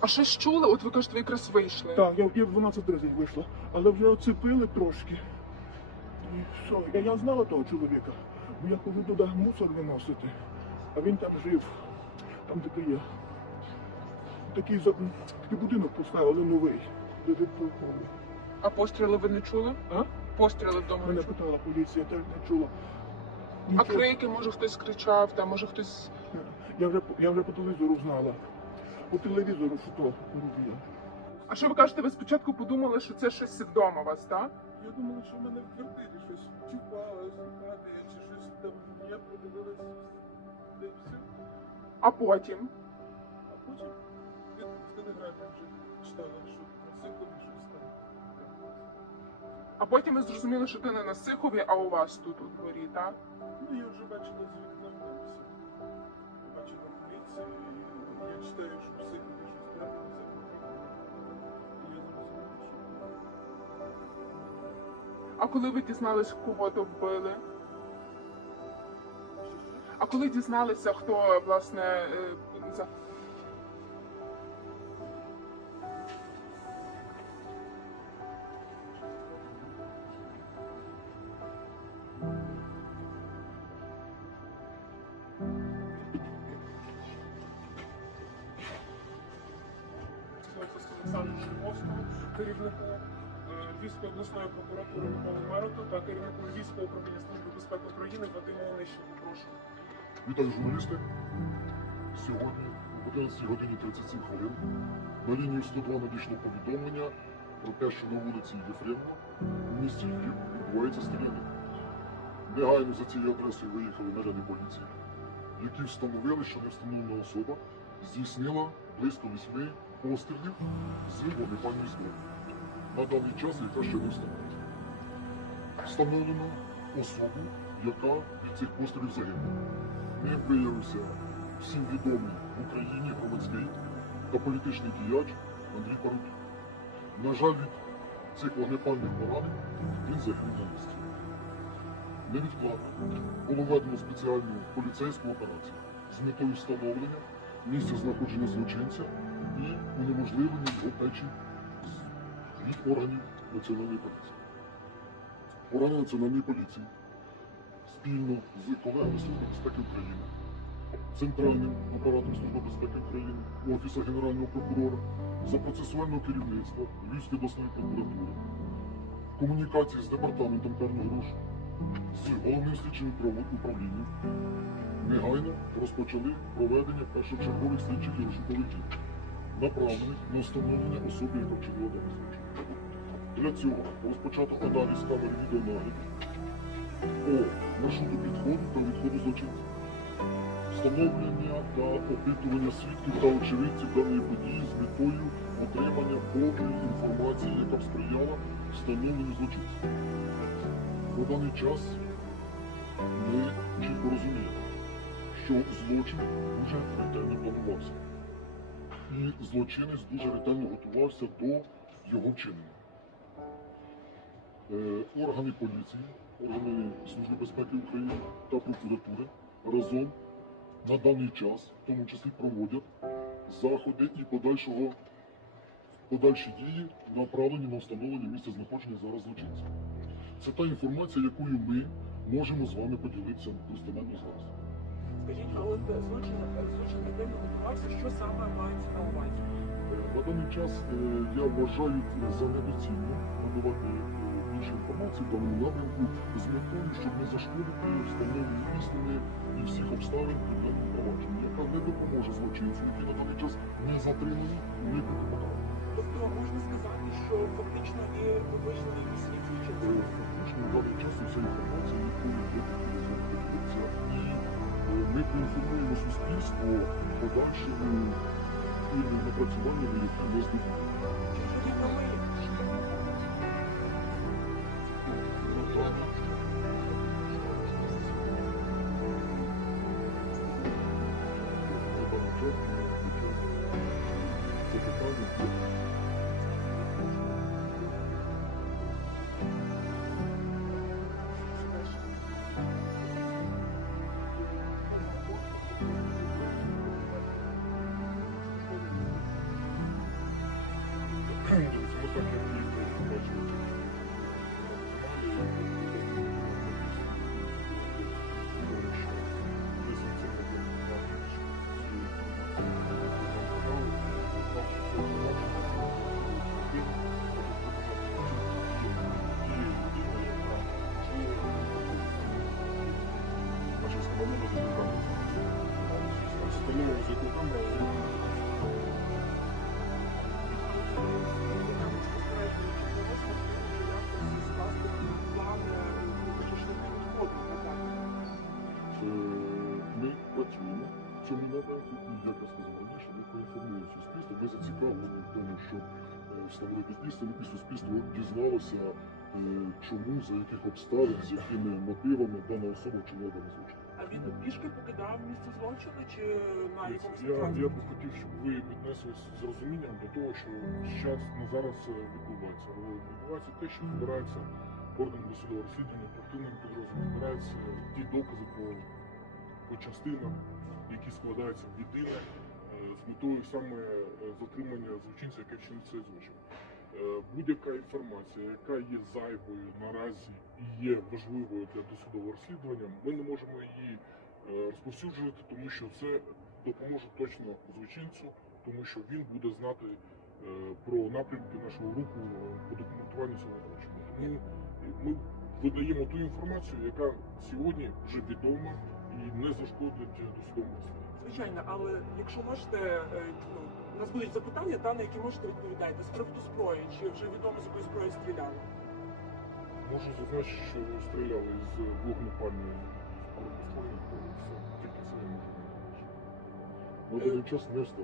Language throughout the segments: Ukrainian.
А щось чули? От ви кажете, ви якраз вийшли. Так, я, я в 12.30 вийшла, але вже оцепили трошки. І що, я, я знала того чоловіка, бо я коли туди мусор виносити, а він там жив, там де є. Такий, за- такий будинок поставили новий, де відповідали. А постріли ви не чули? А? Постріли вдома не Мене чули? питала поліція, теж не чула. А Нічого. крики, може хтось кричав, там, може хтось. Я вже, я вже по телевізору знала. По телевізору що то робила. А що ви кажете, ви спочатку подумали, що це щось вдома у вас, так? Я думала, що в мене в квартирі щось чіпалось, падає, чи щось там є, подивилась, де все. А потім. А потім я в телеграмі вже читала, що на сикові щось там. А потім ми зрозуміли, що ти не на Сихові, а у вас тут у дворі, так? Ну, я вже бачила з вікном там все. Бачила поліцію, і я читаю, що все щось трапилося. І я зрозумів. А коли ви дізналися, кого то вбили? А коли дізналися, хто власне е, за керівнику е, Львівської обласної прокуратури Миколи Мероту та керівнику Львівського управління Служби безпеки України Вадиму Онищенку. Прошу. Вітаю журналісти. Сьогодні об 11 годині 37 хвилин на лінію 102 надійшло повідомлення про те, що на вулиці Єфремова у місті Львів відбувається стріляння. Негайно за цією адресою виїхали наряди поліції, які встановили, що невстановлена особа здійснила близько вісьми пострілів з вогнепальної зброї. На даний час яка ще не встановлена. Встановлено особу, яка від цих пострілів загинула ним виявився всім відомий в Україні громадський та політичний діяч Андрій Парубій. На жаль, від цих вогнепальних поранень він загинув на місці. Невідкладно було введено спеціальну поліцейську операцію з метою встановлення місця знаходження злочинця і унеможливлення його печі від органів національної поліції. Органи національної поліції спільно з колегами Служби безпеки України, Центральним апаратом Служби безпеки України, Офісом Генерального прокурора за процесуального керівництва Львівської обласної прокуратури, комунікації з департаментом карного розшуку, з головним слідчим управ- управлінням. Негайно розпочали проведення першочергових слідчих і розшукових дій, направлених на встановлення особи, вчинила даний. Для цього розпочато аналіз камер відеонагляду по маршруту підходу та відходу злочинців, встановлення та опитування свідків та очевидців даної події з метою отримання повної інформації, яка б сприяла встановленню злочинців. На даний час ми чітко розуміємо, що злочин дуже ретельно планувався. І злочинець дуже ретельно готувався до його вчинення. Е, Органи поліції, органи Служби безпеки України та прокуратури разом на даний час, в тому числі, проводять заходи і подальшого подальші дії направлені на встановлення місця знаходження зараз злочинців. Це та інформація, якою ми можемо з вами поділитися достеменно зараз. Скажіть, а от е, злочин, е, злочин ретельно готувався, що саме мається на увазі? Е, На даний час е, я вважаю за недоцільно надавати е, більше інформації в даному напрямку з метою, щоб не зашкодити встановленню істини і всіх обставин кримінального провадження, яка не допоможе злочинцю, який на даний час не затриманий, не бути. Тобто можна сказати, що фактично і ви вийшли якісь слідчі Е, Фактично на даний час вся інформація і е, ми поінформуємо суспільство подальшими тими напрацюваннями, які ми здобули. Запитання. Ми зацікавлені в тому, щоб е, істину, і суспільство дізналося, е, чому, за яких обставин, з якими мотивами дана особа вчинила даний злочин. А він пішки покидав місце злочину чи на якомусь Я, я би хотів, щоб ви віднеслись з розумінням до того, що зараз на зараз е, відбувається. Відбувається те, що збирається орган досудового розслідування, оперативним підрозділом, збираються ті докази по, по частинам, які складаються в єдине з метою саме е, затримання злочинця, який вчинив цей злочин. Е, Будь-яка інформація, яка є зайвою наразі і є важливою для досудового розслідування, ми не можемо її е, розповсюджувати, тому що це допоможе точно злочинцю, тому що він буде знати про напрямки нашого руху по документуванню цього злочину. Тому ми видаємо ту інформацію, яка сьогодні вже відома і не зашкодить досудовому розслідуванню. Звичайно, але якщо можете, е, ну, нас будуть запитання, та, на які можете відповідати. З приводу зброї, чи вже відомо, з якої зброї стріляли? Можу зазначити, що стріляли з вогнепальної зброї, тільки це я можу зазначити. На даний час не чи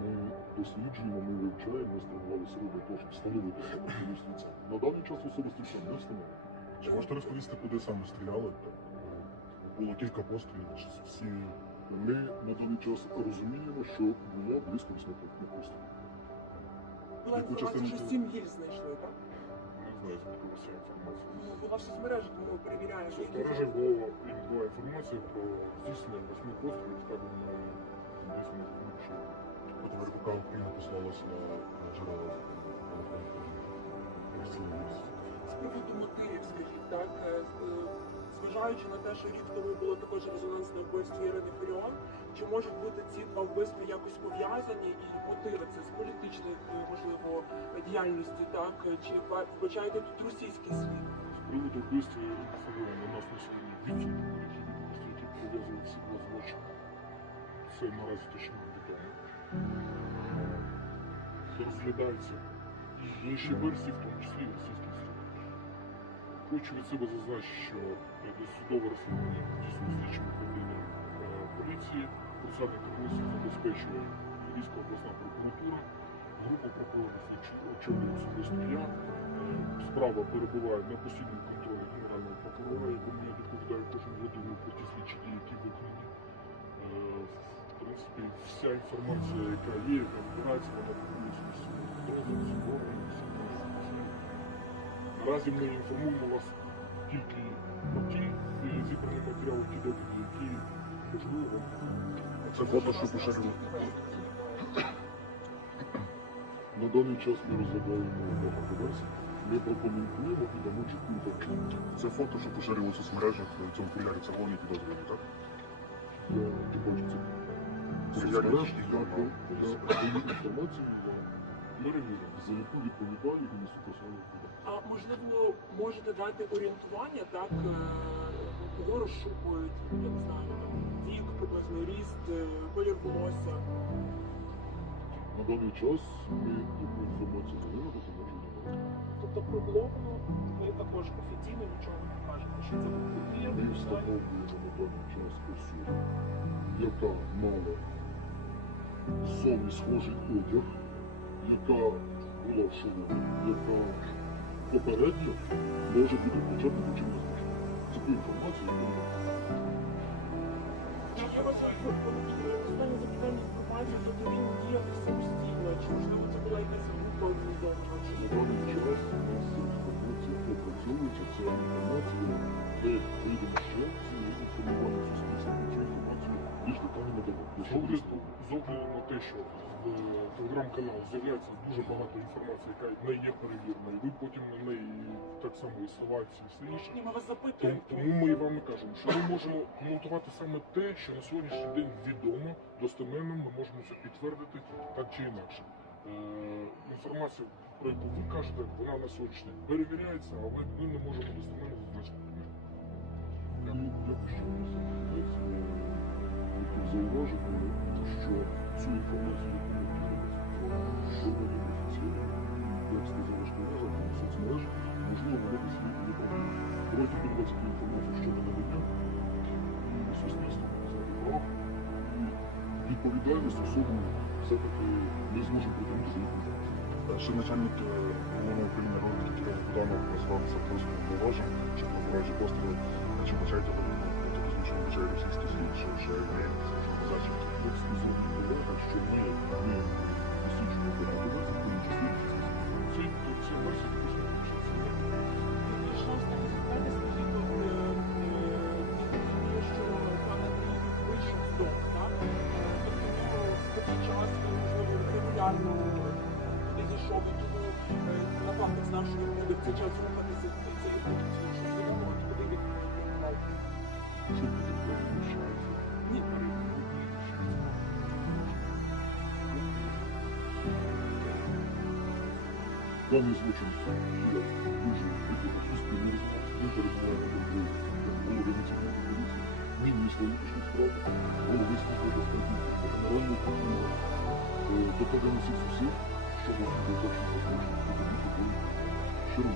Ми досліджуємо, ми вивчаємо, ми сили для того, щоб встановити особистість лиця. На даний час особистість не встановлено. Чи можете розповісти, куди саме стріляли? Було кілька пострілів, всі Ми на даний час розуміємо, що було близько 8 пострілів. була Яку інформація, частину що ти- сім гіль знайшли, так? Не знаю, звідки у вас ця інформація. Ну, була в соцмережі, тому ми перевіряємо. В соцмережі була, була інформація про здійснення восьми пострілів, складено дійсно що Потім РБК Україна послалася на на джерела З приводу мотивів, скажіть, так, е, е, зважаючи на те, що рік тому було також резонансне вбивство Ірини Фаріон, чи можуть бути ці два вбивства якось пов'язані і мотиви це з політичної, е, можливо, діяльності, так, чи вбачаєте тут російський слід? з приводу вбивства Ірини Фаріон у нас на сьогодні відомості, які пов'язують ці два. Це наразі точно невідомо. Розглядаються і інші версії, в тому числі. Хочу від себе зазначити, що досудове розслідування здійснює слідчим управлінням е, поліції, процесуальне керівництво забезпечує Львівська обласна прокуратура, група прокурорів очолює особисто я. Е, Справа перебуває на постійному контролі генерального прокурора, якому я доповідаю кожну годину про ті слідчі дії, які виконані. Е, В принципі, вся інформація, яка є, яка вибирається, вона публікується на всьому підрозділі, Наразі ми інформуємо вас тільки про ті е, зібрані матеріали, ті докази, які можливо вам Це фото, що поширював. На даний час ми розглядаємо багато версій. Ми прокоментуємо і дамо чітку інформацію. Це фото, що поширював у соцмережах в цьому кур'ярі, це головний підозрюваний, так? Я не бачу це. Соцмереж, я даю інформацію, перевіримо. за яку відповідаю і несу відповідальність. А можливо, можете дати орієнтування, так, е, кого розшукують, я не знаю, там, вік, приблизно ріст, е, колір волосся. На даний час ми яку інформацію дали, таку можемо надати. Тобто про Глобину ви також офіційно нічого не кажете, що це був кур'єр, Ми встановлюємо на даний час особу, яка мала сові схожий одяг, яка була в шоломі, яка попередньо може бути чимось злочину. Це ту інформацію, Я вважаю, що останнє запитання інформації, тобто він діяв самостійно, чи можливо це була якась група організована, чи на даний час у нас інформація опрацьовується, ця інформація, де вийдемо ще суспільства, цю інформацію більш детально надамо. З огляду, з огляду на те, що в телеграм-канал з'являється дуже багато інформації, яка не є перевіреною, ви потім на неї так само і ссилаєтеся і все інше. Ні, ми вас Тому, запитуємо. тому ми і вам і кажемо, що ми можемо коментувати саме те, що на сьогоднішній день відомо, достеменно, ми можемо це підтвердити так чи інакше. Е, інформація, про яку ви кажете, вона на сьогоднішній день перевіряється, але ми не можемо достеменно і відповідальність все-таки ми зможемо притягнути до. Ще начальник головного управління розвитку Кирило Буданов назвав Сапровським повноважень, що в разі пострілу чи бажаєте проти розлучення бажає російський слід, що вже не зачіпки. Як сказав колега, що ми, ми досліджуємо оператори, в тому числі російські Це, це версія регулярно туди зійшов, і тому е, знав, що він буде в цей час рухатися до цієї позиції, що відомо, от куди він відповідав. Що буде переміщається? Ні. Даний злочин є дуже прикладно суспільний резонанс. Ми перебуваємо до голови національної поліції, міністра внутрішніх справ, голови служби безпеки, генерального прокурора. Е, Докладемо всіх зусиль, щоб до точно злочину притягнути до щиро